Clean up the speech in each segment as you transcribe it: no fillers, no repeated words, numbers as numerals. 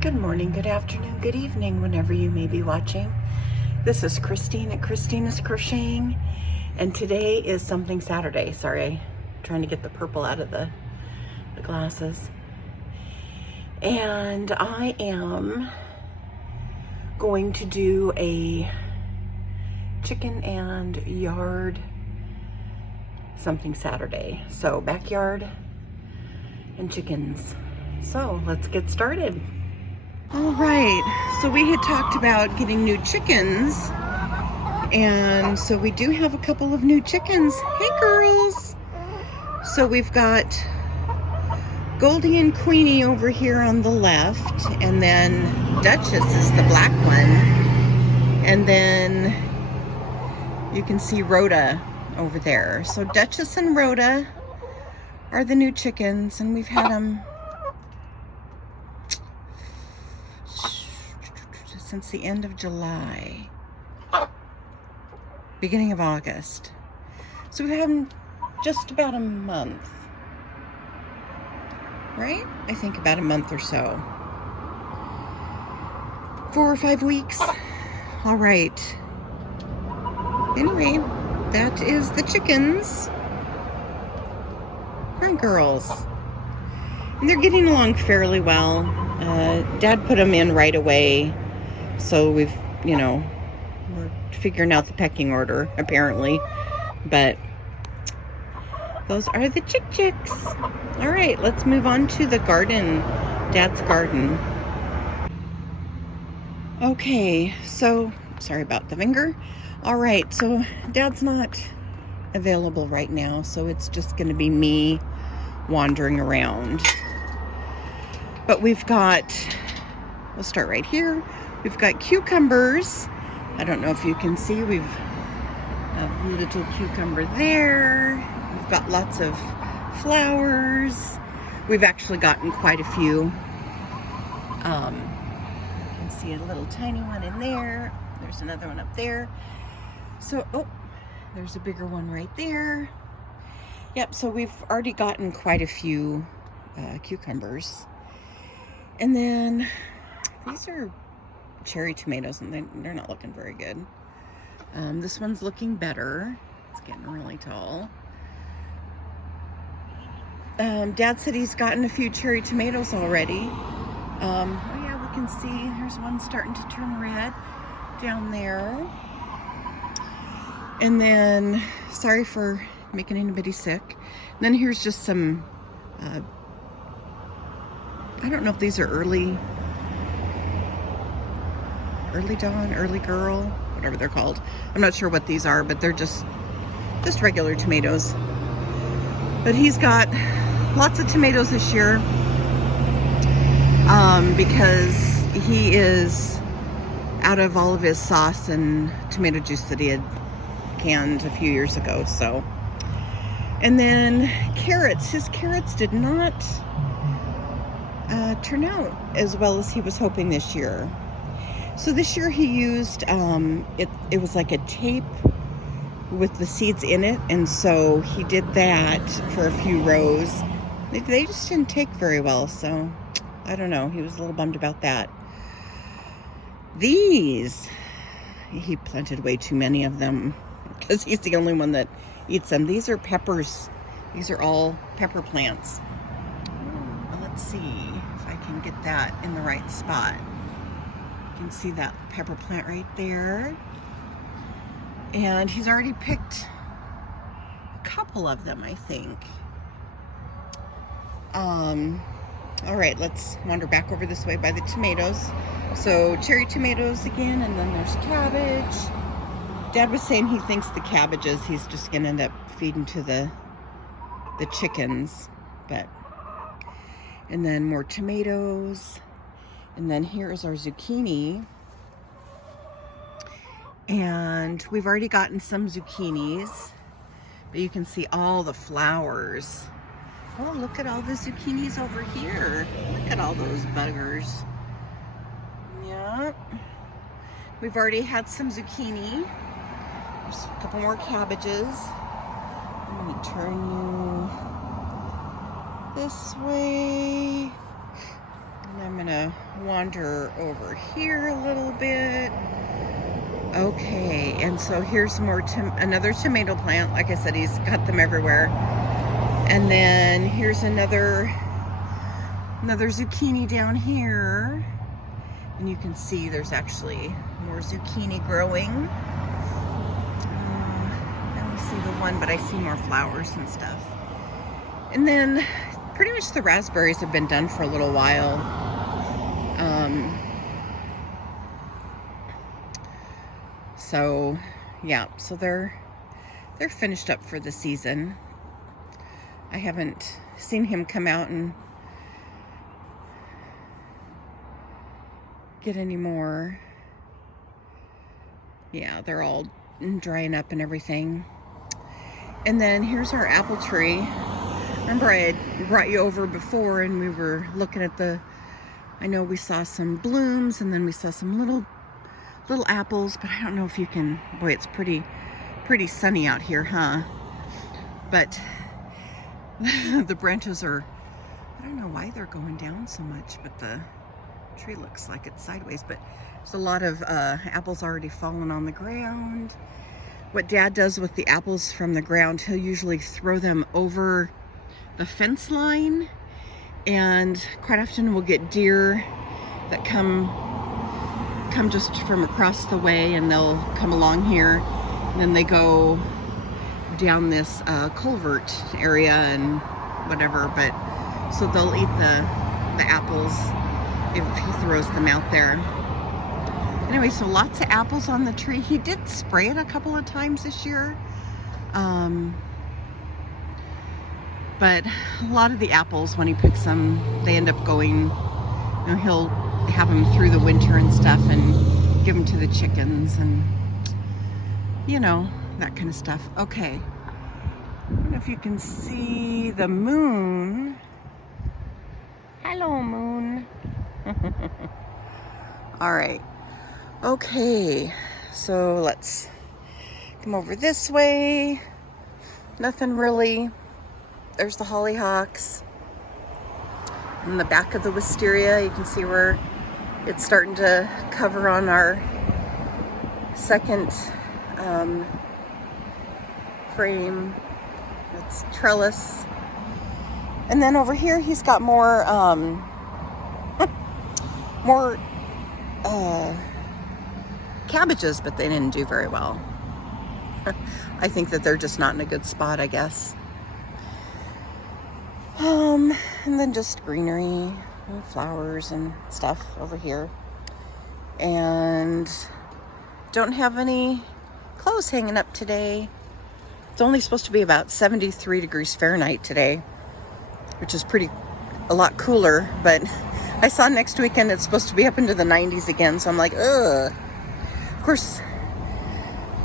Good morning, good afternoon, good evening, whenever you may be watching. This is Christine at Christina's Crocheting, and today is Something Saturday. Sorry, trying to get the purple out of the glasses. And I am going to do a chicken and yard Something Saturday. So backyard and chickens. So let's get started. All right, so we had talked about getting new chickens, and so we do have a couple of new chickens. Hey girls! So we've got Goldie and Queenie over here on the left, and then Duchess is the black one, and then you can see Rhoda over there. So Duchess and Rhoda are the new chickens, and we've had them since the end of July, beginning of August. So we've had them just about a month, right? I think about a month or so. 4 or 5 weeks. All right. Anyway, that is the chickens. Hi, girls. And they're getting along fairly well. Dad put them in right away. So we're figuring out the pecking order, apparently. But those are the chicks. All right, let's move on to the garden, Dad's garden. Okay, so, sorry about the finger. All right, so Dad's not available right now, so it's just going to be me wandering around. But we've got, we'll start right here. We've got cucumbers. I don't know if you can see, we've a little cucumber there. We've got lots of flowers. We've actually gotten quite a few. You can see a little tiny one in there. There's another one up there. So, oh, there's a bigger one right there. Yep, so we've already gotten quite a few cucumbers. And then these are cherry tomatoes, and they're not looking very good. This one's looking better. It's getting really tall. Dad said he's gotten a few cherry tomatoes already. Oh yeah, we can see there's one starting to turn red down there. And then, sorry for making anybody sick. And then here's just some, I don't know if these are early dawn, early girl, whatever they're called. I'm not sure what these are, but they're just regular tomatoes. But he's got lots of tomatoes this year because he is out of all of his sauce and tomato juice that he had canned a few years ago. So, and then carrots. His carrots did not turn out as well as he was hoping this year. So this year he used, it was like a tape with the seeds in it, and so he did that for a few rows. They just didn't take very well, so I don't know. He was a little bummed about that. These, he planted way too many of them because he's the only one that eats them. These are peppers. These are all pepper plants. Let's see if I can get that in the right spot. You can see that pepper plant right there. And he's already picked a couple of them, I think. All right, let's wander back over this way by the tomatoes. So cherry tomatoes again, and then there's cabbage. Dad was saying he thinks the cabbages he's just gonna end up feeding to the chickens, but, and then more tomatoes. And then here is our zucchini. And we've already gotten some zucchinis, but you can see all the flowers. Oh, look at all the zucchinis over here. Look at all those buggers. Yeah. We've already had some zucchini. There's a couple more cabbages. I'm going to turn you this way. And I'm gonna wander over here a little bit. Okay, and so here's another tomato plant. Like I said, he's got them everywhere. And then here's another zucchini down here. And you can see there's actually more zucchini growing. I only see the one, but I see more flowers and stuff. And then pretty much the raspberries have been done for a little while. So yeah, so they're finished up for the season. I haven't seen him come out and get any more. Yeah, they're all drying up and everything. And then here's our apple tree. Remember I had brought you over before and we were looking at I know we saw some blooms and then we saw some little apples, but I don't know if you can, boy, it's pretty sunny out here, huh? But the branches are, I don't know why they're going down so much, but the tree looks like it's sideways, but there's a lot of apples already fallen on the ground. What Dad does with the apples from the ground, he'll usually throw them over the fence line, and quite often we'll get deer that come just from across the way, and they'll come along here, and then they go down this culvert area and whatever, but so they'll eat the apples if he throws them out there. Anyway, so lots of apples on the tree. He did spray it a couple of times this year, but a lot of the apples, when he picks them, they end up going, he'll have them through the winter and stuff and give them to the chickens and that kind of stuff. Okay, I don't know if you can see the moon. Hello, moon. All right, okay, so let's come over this way. Nothing really. There's the hollyhocks. In the back of the wisteria, you can see where it's starting to cover on our second frame. It's trellis. And then over here, he's got more cabbages, but they didn't do very well. I think that they're just not in a good spot, I guess. And then just greenery and flowers and stuff over here. And don't have any clothes hanging up today. It's only supposed to be about 73 degrees Fahrenheit today, which is a lot cooler, but I saw next weekend it's supposed to be up into the 90s again, so I'm like, ugh. Of course,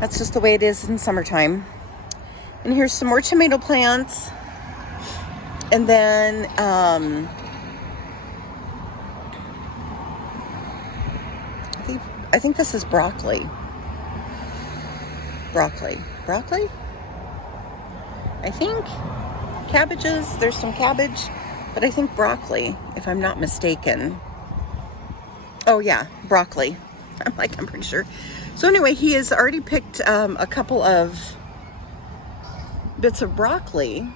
that's just the way it is in summertime. And here's some more tomato plants. And then, I think this is broccoli. Broccoli? I think cabbages, there's some cabbage, but I think broccoli, if I'm not mistaken. Oh yeah, broccoli. I'm pretty sure. So anyway, he has already picked a couple of bits of broccoli.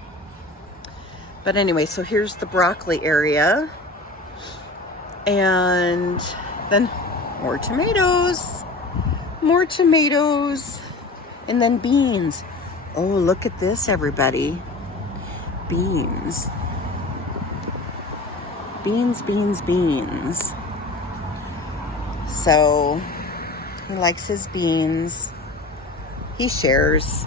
But anyway, so here's the broccoli area. And then more tomatoes. And then beans. Oh, look at this, everybody. Beans. Beans. So he likes his beans. He shares.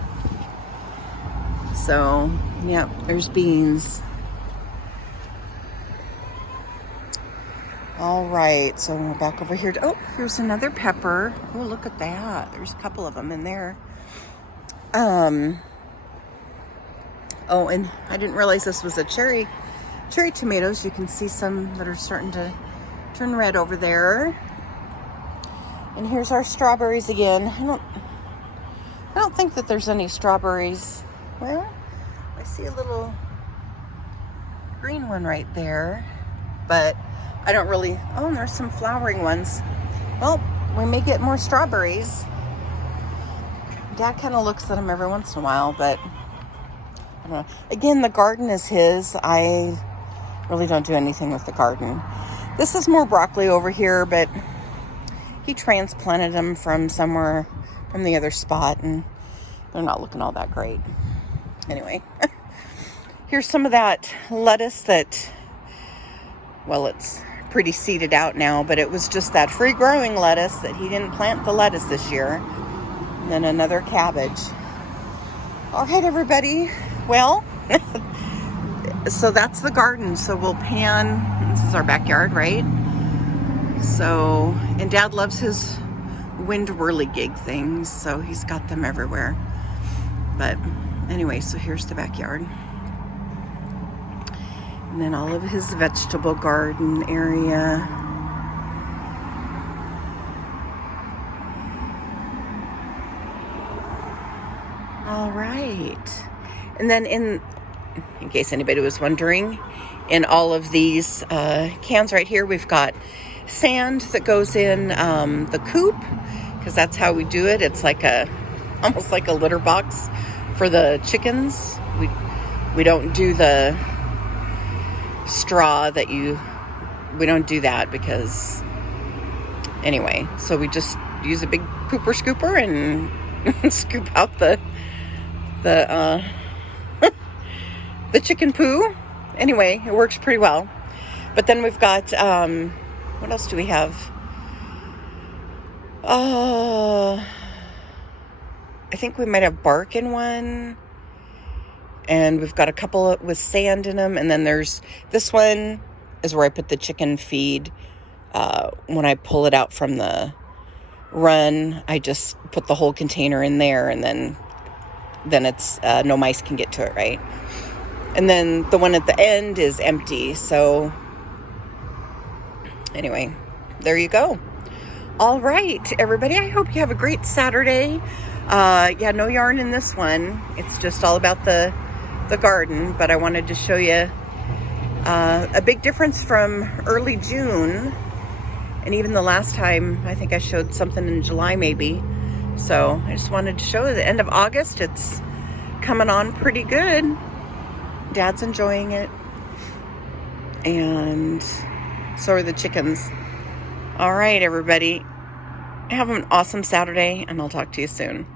So, yeah, there's beans. All right, so we're back over here. Oh, here's another pepper. Oh, look at that. There's a couple of them in there. Oh, and I didn't realize this was a cherry tomatoes. You can see some that are starting to turn red over there. And here's our strawberries again. I don't think that there's any strawberries. Well, I see a little green one right there, but I don't really, oh, and there's some flowering ones. Well, we may get more strawberries. Dad kind of looks at them every once in a while, but I don't know. Again, the garden is his. I really don't do anything with the garden. This is more broccoli over here, but he transplanted them from somewhere, from the other spot, and they're not looking all that great. Anyway, here's some of that lettuce that, well, it's pretty seeded out now, but it was just that free growing lettuce that he didn't plant the lettuce this year. And then another cabbage. All right, everybody. Well, so that's the garden. So we'll pan. This is our backyard, right? So, and Dad loves his wind whirligig things, so he's got them everywhere. But anyway, so here's the backyard. And then all of his vegetable garden area. All right. And then in case anybody was wondering, in all of these cans right here, we've got sand that goes in the coop, because that's how we do it. It's like almost like a litter box for the chickens. We don't do the straw we don't do that because anyway, so we just use a big pooper scooper and scoop out the chicken poo. Anyway, it works pretty well. But then we've got what else do we have? I think we might have bark in one. And we've got a couple with sand in them. And then there's this one is where I put the chicken feed. When I pull it out from the run, I just put the whole container in there, and then it's no mice can get to it, right? And then the one at the end is empty. So anyway, there you go. All right, everybody, I hope you have a great Saturday. Yeah, no yarn in this one. It's just all about the garden, but I wanted to show you a big difference from early June, and even the last time I think I showed something in July maybe. So I just wanted to show you the end of August. It's coming on pretty good. Dad's enjoying it, and so are the chickens. All right, everybody, have an awesome Saturday, and I'll talk to you soon.